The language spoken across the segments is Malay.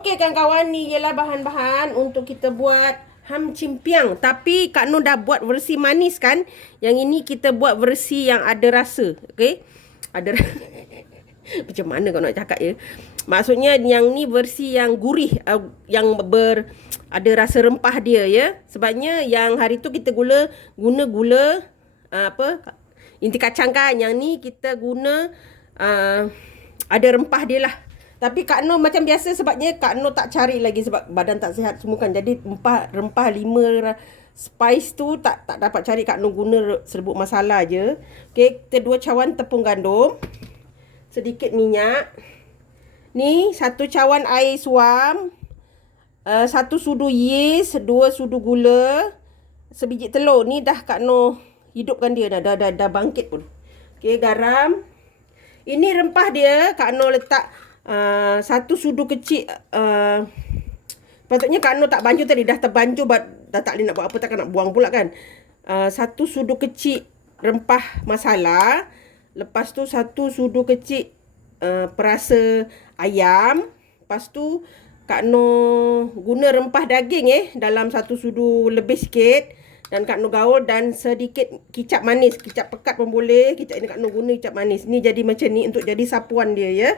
Okey kan kawan ni ialah bahan-bahan untuk kita buat ham cimpiang. Tapi Kak Nur dah buat versi manis kan? Yang ini kita buat versi yang ada rasa. Okey? Ada Macam mana kau nak cakap ya? Maksudnya yang ni versi yang gurih uh, yang ber ada rasa rempah dia ya. Sebabnya yang hari tu kita gula guna gula uh, apa? Inti kacang kan. Yang ni kita guna uh, ada rempah dia lah. Tapi Kak Noh macam biasa sebabnya Kak Noh tak cari lagi sebab badan tak sihat semua kan. Jadi rempah rempah lima spice tu tak tak dapat cari Kak Noh guna serbuk masala je. Okey, kita dua cawan tepung gandum. Sedikit minyak. Ni satu cawan air suam. Uh, satu sudu yeast, dua sudu gula, sebiji telur. Ni dah Kak Noh hidupkan dia dah dah dah, dah bangkit pun. Okey, garam. Ini rempah dia Kak Noh letak uh, satu sudu kecil uh, patutnya Kak Nur tak banjur tadi dah terbanjur dah tak boleh nak buat apa takkan nak buang pula kan uh, satu sudu kecil rempah masala lepas tu satu sudu kecil uh, perasa ayam lepas tu Kak Nur guna rempah daging eh dalam satu sudu lebih sikit dan Kak Nur gaul dan sedikit kicap manis. Kicap pekat pun boleh. Kicap ini Kak Nur guna kicap manis. Ni jadi macam ni untuk jadi sapuan dia ya.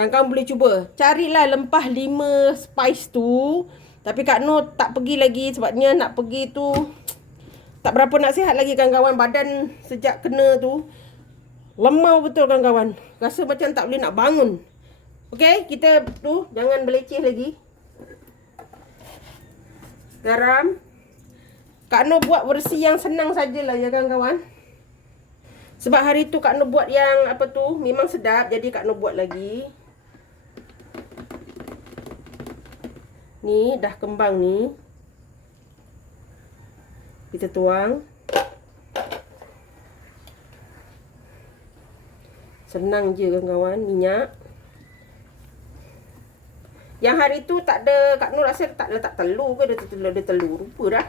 Kawan-kawan boleh cuba. Carilah lempah lima spice tu. Tapi Kak Noh tak pergi lagi sebabnya nak pergi tu tak berapa nak sihat lagi kawan-kawan. Badan sejak kena tu lemah betul kawan-kawan. Rasa macam tak boleh nak bangun. Okey, kita tu jangan beleceh lagi. Garam. Kak Noh buat versi yang senang sajalah ya kawan-kawan. Sebab hari tu Kak Noh buat yang apa tu memang sedap jadi Kak Noh buat lagi. Ni dah kembang ni. Kita tuang. Senang je kawan-kawan minyak. Yang hari tu tak ada Kak Nur rasa tak letak telur ke dia telur dia telur. Rupa dah.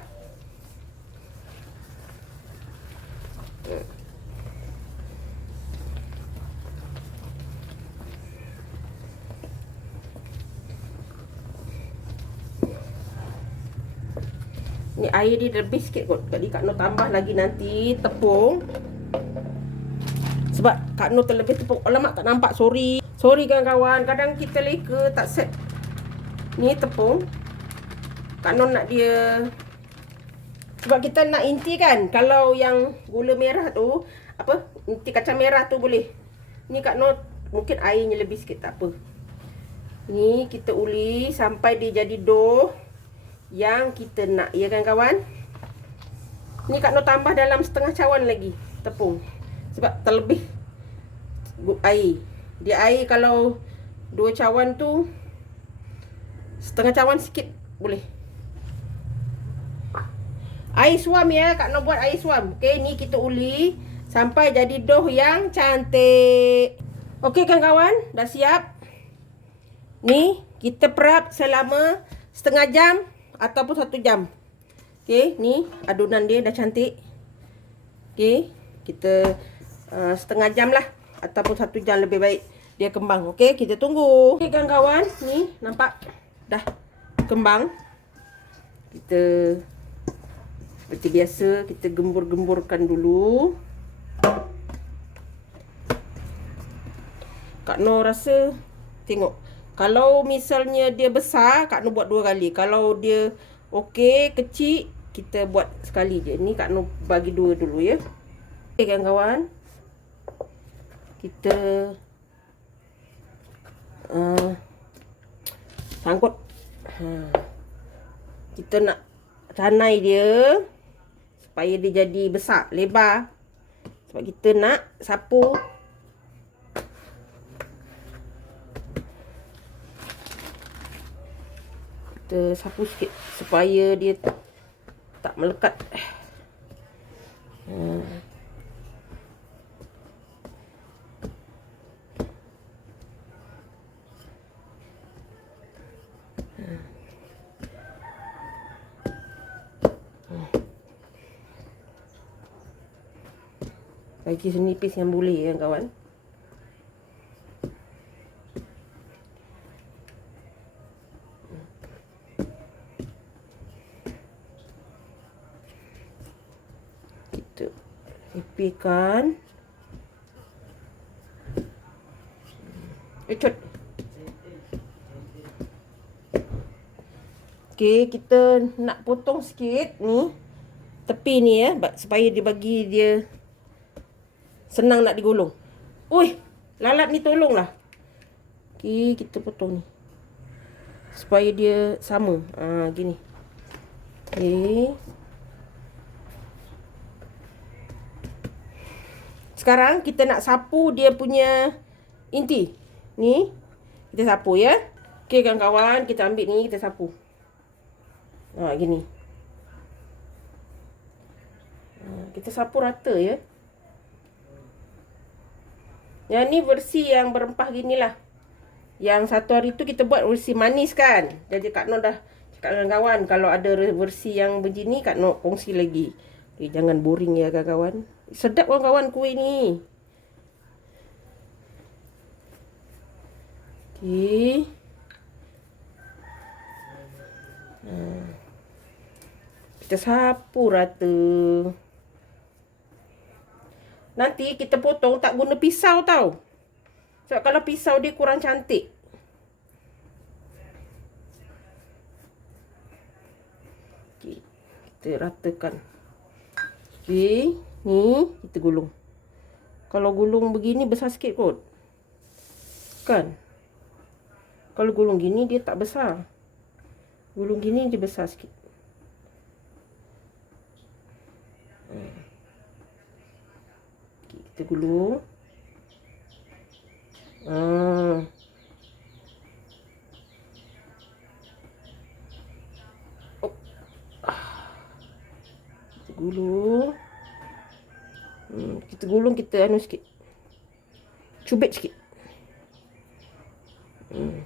Ni air dia lebih sikit kot. Jadi Kak Nur tambah lagi nanti tepung. Sebab Kak Nur terlebih tepung. Alamak tak nampak. Sorry. Sorry kawan-kawan. Kadang kita leka tak set. Ni tepung. Kak Nur nak dia. Sebab kita nak inti kan. Kalau yang gula merah tu. Apa? Inti kacang merah tu boleh. Ni Kak Nur mungkin airnya lebih sikit. Tak apa. Ni kita uli sampai dia jadi dough yang kita nak ya kan kawan? Ni Kak Nur tambah dalam setengah cawan lagi tepung. Sebab terlebih air. Dia air kalau dua cawan tu setengah cawan sikit boleh. Air suam ya Kak Nur buat air suam. Ok ni kita uli sampai jadi doh yang cantik. Ok kan kawan? Dah siap? Ni kita perap selama setengah jam ataupun satu jam. Okey, ni adunan dia dah cantik. Okey, kita uh, setengah jam lah ataupun satu jam lebih baik dia kembang. Okey, kita tunggu. Okey kawan-kawan, ni nampak dah kembang. Kita seperti biasa kita gembur-gemburkan dulu. Kak Nur rasa tengok kalau misalnya dia besar, Kak Nur buat dua kali. Kalau dia okey, kecil, kita buat sekali je. Ni Kak Nur bagi dua dulu ya. Okey kawan-kawan. Kita uh, sangkut. Ha. Kita nak tanai dia supaya dia jadi besar, lebar. Sebab kita nak sapu kita sapu sikit supaya dia tak melekat. Hmm. Bagi senipis yang boleh ya kawan. Tepikan. Ecut. Okey, kita nak potong sikit ni. Tepi ni ya, supaya dia bagi dia senang nak digulung. Ui, lalat ni tolonglah. Okey, kita potong ni. Supaya dia sama. Ha, gini. Okey. Sekarang kita nak sapu dia punya inti. Ni. Kita sapu ya. Okey kawan-kawan, kita ambil ni, kita sapu. Ha, gini. Ha, kita sapu rata ya. Yang ni versi yang berempah gini lah. Yang satu hari tu kita buat versi manis kan. Jadi Kak Noh dah cakap dengan kawan. Kalau ada versi yang begini Kak Noh kongsi lagi. Okay, jangan boring ya kawan-kawan. Sedap kawan-kawan kuih ni. Okay. Hmm. Kita sapu rata. Nanti kita potong tak guna pisau tau. Sebab kalau pisau dia kurang cantik. Okay. Kita ratakan. Okay. Ni kita gulung. Kalau gulung begini besar sikit kot. Kan? Kalau gulung gini dia tak besar. Gulung gini dia besar sikit. kita gulung. Ah. Oh. Kita gulung. Hmm, kita gulung kita anu sikit. Cubit sikit. Hmm.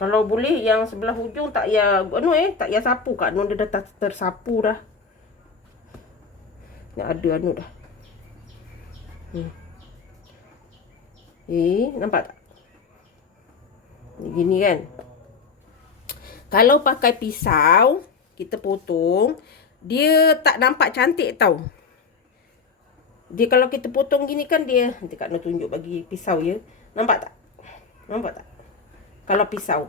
Kalau boleh yang sebelah hujung tak ya anu eh tak ya sapu kat anu dia dah tersapu dah. Nak ada anu dah. Hmm. Eh, nampak tak? Gini kan. Kalau pakai pisau, kita potong, dia tak nampak cantik tau. Dia kalau kita potong gini kan dia, nanti Kak nak tunjuk bagi pisau ya. Nampak tak? Nampak tak? kalau pisau.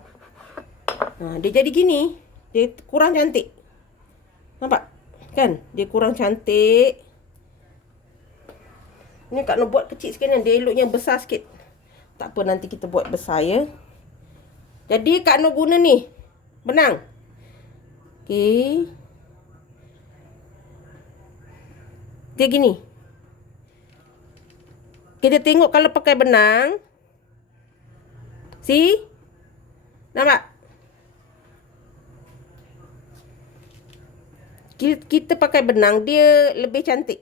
Ha, dia jadi gini, dia kurang cantik. Nampak? Kan? Dia kurang cantik. Ni Kak nak buat kecil sikit. Dia eloknya besar sikit. Tak apa nanti kita buat besar ya. Jadi Kak nak guna ni. Benang. Okey. Dia gini. Kita tengok kalau pakai benang. See? Nampak? Kita pakai benang, dia lebih cantik.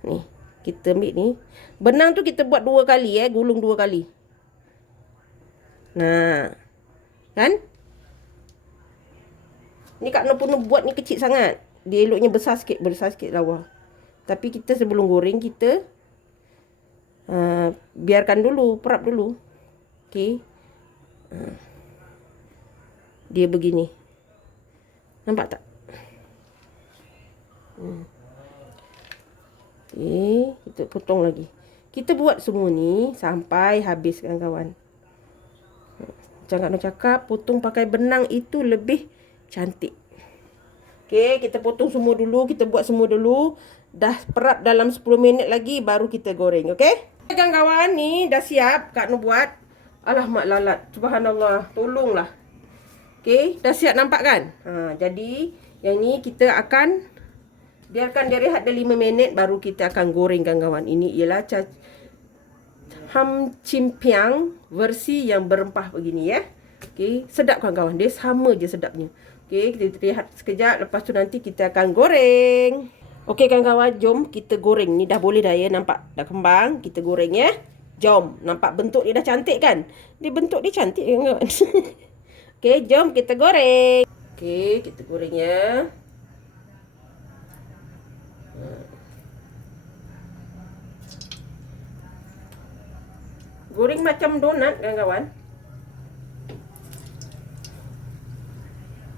Ni, kita ambil ni. Benang tu kita buat dua kali eh, gulung dua kali. Nah. Kan? Ni Kak Nur pun buat ni kecil sangat. Dia eloknya besar sikit, besar sikit lawa. Tapi kita sebelum goreng, kita uh, biarkan dulu, perap dulu. Okey. Uh, dia begini. Nampak tak? Hmm. Okey, kita potong lagi. Kita buat semua ni sampai habis kawan-kawan. Jangan nak cakap potong pakai benang itu lebih cantik. Okey, kita potong semua dulu, kita buat semua dulu. Dah perap dalam 10 minit lagi baru kita goreng, okey? Kawan-kawan ni dah siap Kak Nu buat. Alah mak lalat. Subhanallah. Tolonglah. Okey, dah siap nampak kan? Ha, jadi yang ni kita akan biarkan dia rehat dah 5 minit baru kita akan goreng kawan-kawan. Ini ialah ham cimpiang versi yang berempah begini ya. Okey, sedap kawan-kawan. Dia sama je sedapnya. Okey, kita rehat sekejap lepas tu nanti kita akan goreng. Okey kawan-kawan, jom kita goreng. Ni dah boleh dah ya, nampak? Dah kembang, kita goreng ya. Jom, nampak bentuk dia dah cantik kan? Dia bentuk dia cantik kan? Okey, jom kita goreng. Okey, kita goreng ya. Goreng macam donat kawan-kawan.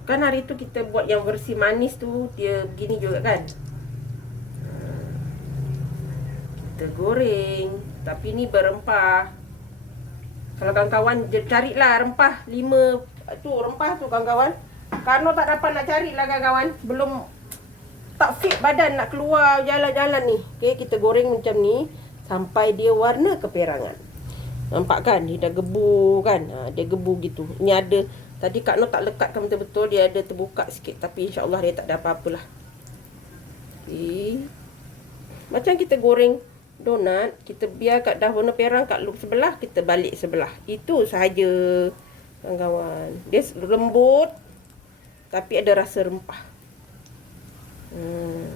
Kan hari tu kita buat yang versi manis tu Dia begini juga kan. Kita goreng Tapi ni berempah. Kalau kawan-kawan carilah rempah Lima tu rempah tu kawan-kawan. Karno tak dapat nak carilah kawan-kawan. Belum tak fit badan nak keluar jalan-jalan ni. Okay kita goreng macam ni Sampai dia warna keperangan Nampak kan? Dia dah gebu kan? Ha, dia gebu gitu. Ini ada Tadi Kak Noh tak lekatkan betul-betul Dia ada terbuka sikit Tapi insyaAllah dia tak ada apa-apalah Okay Macam kita goreng donat Kita biar kat dah warna perang kat loop sebelah Kita balik sebelah Itu sahaja Kawan-kawan Dia lembut Tapi ada rasa rempah hmm.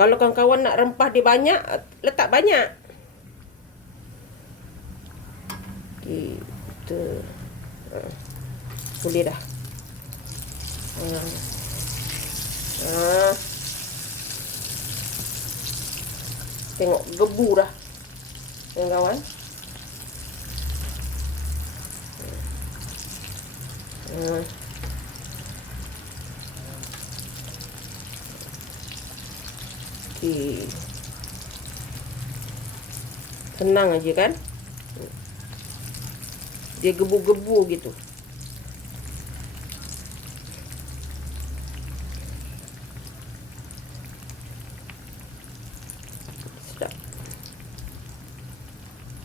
Kalau kawan-kawan nak rempah dia banyak Letak banyak Okay Kita Ha. Boleh dah. Ha. Ha. Tengok gebu dah. Tengok kawan. Ha. Okay. Tenang aja kan? Dia gebu-gebu gitu. Sedap.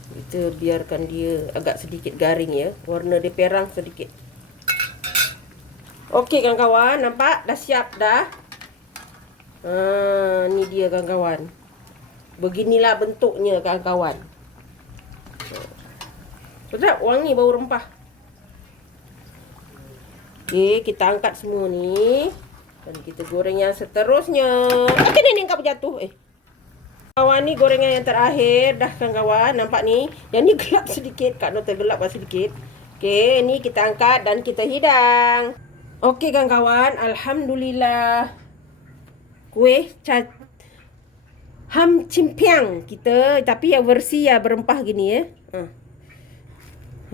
Kita biarkan dia agak sedikit garing ya. Warna dia perang sedikit. Okey kawan-kawan, nampak dah siap dah. Ha, ni dia kawan-kawan. Beginilah bentuknya kawan-kawan. Sedap wangi bau rempah. Okey, kita angkat semua ni. Dan kita goreng yang seterusnya. Okey, ni kau jatuh. Eh. Kawan ni gorengan yang terakhir. Dah kan kawan. Nampak ni. Yang ni gelap sedikit. Kak Nota gelap sedikit. Okey, ni kita angkat dan kita hidang. Okey kan kawan. Alhamdulillah. Kuih cat ham cimpiang kita. Tapi yang versi ya berempah gini ya. Hmm.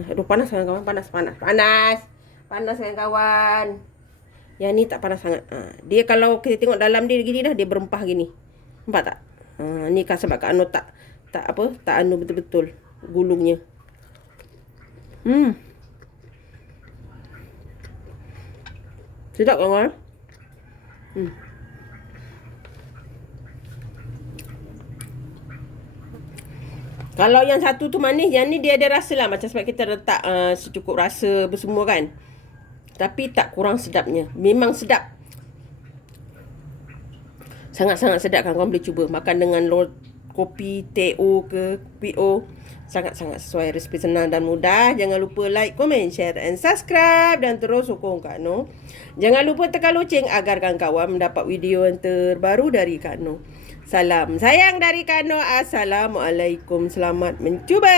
Aduh panas kan kawan, panas, panas, panas. Panas kan kawan. Yang ni tak panas sangat. Ha. Dia kalau kita tengok dalam dia gini dah, dia berempah gini. Nampak tak? Ha. Ni kan sebab Kak Anu tak, tak apa, tak anu betul-betul gulungnya. Hmm. Sedap kawan? Hmm. Kalau yang satu tu manis, yang ni dia ada rasa lah. Macam sebab kita letak uh, secukup rasa bersemua kan. Tapi tak kurang sedapnya. Memang sedap. Sangat-sangat sedap kan. Korang boleh cuba. Makan dengan lo kopi, TO ke PO. Sangat-sangat sesuai. Resipi senang dan mudah. Jangan lupa like, komen, share and subscribe. Dan terus sokong Kak Noh. Jangan lupa tekan loceng agar kawan-kawan mendapat video yang terbaru dari Kak Noh. Salam sayang dari Kano. Assalamualaikum. Selamat mencuba.